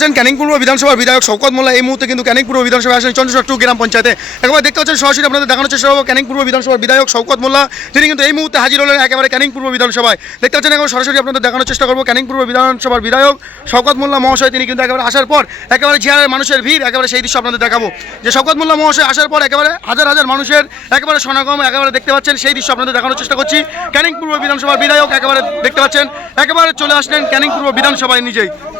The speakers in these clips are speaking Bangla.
পাচ্ছেন ক্যানিং পূর্ব বিধানসভার বিধায়ক শওকত মোল্লা। এই মুহূর্তে কিন্তু ক্যানিং পূর্ব বিধানসভা আসেন চন্দ্রশট টু গ্রাম পঞ্চায়েতে। একবার দেখতে পাচ্ছেন সরাসরি আপনাদের দেখানোর চেষ্টা করব ক্যানিং পূর্ব বিধানসভার বিধায়ক শওকত মোল্লা। তিনি কিন্তু এই মুহূর্তে হাজির হলেন একেবারে ক্যানিং পূর্ব বিধানসভায়। দেখতে পাচ্ছেন একবার সরাসরি আপনাদের দেখানোর চেষ্টা করব ক্যানিং পূর্ব বিধানসভার বিধায়ক শওকত মোল্লা মহাশয়। তিনি কিন্তু একেবারে আসার পর একেবারে জিয়ারের মানুষের ভিড়, একেবারে সেই দৃশ্য আপনাদের দেখাবো। যে শওকত মোল্লা মহাশয় আসার পর একেবারে হাজার হাজার মানুষের একেবারে সনাগম একেবারে দেখতে পাচ্ছেন সেই দৃশ্য আপনাদের দেখানোর চেষ্টা করছি। ক্যানিং পূর্ব বিধানসভার বিধায়ক একেবারে দেখতে পাচ্ছেন, একেবারে চলে আসলেন ক্যানিং পূর্ব বিধানসভায় নিজেই।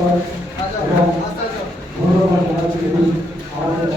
ধন্যবাদ। এবং ধন্যবাদ আমাদের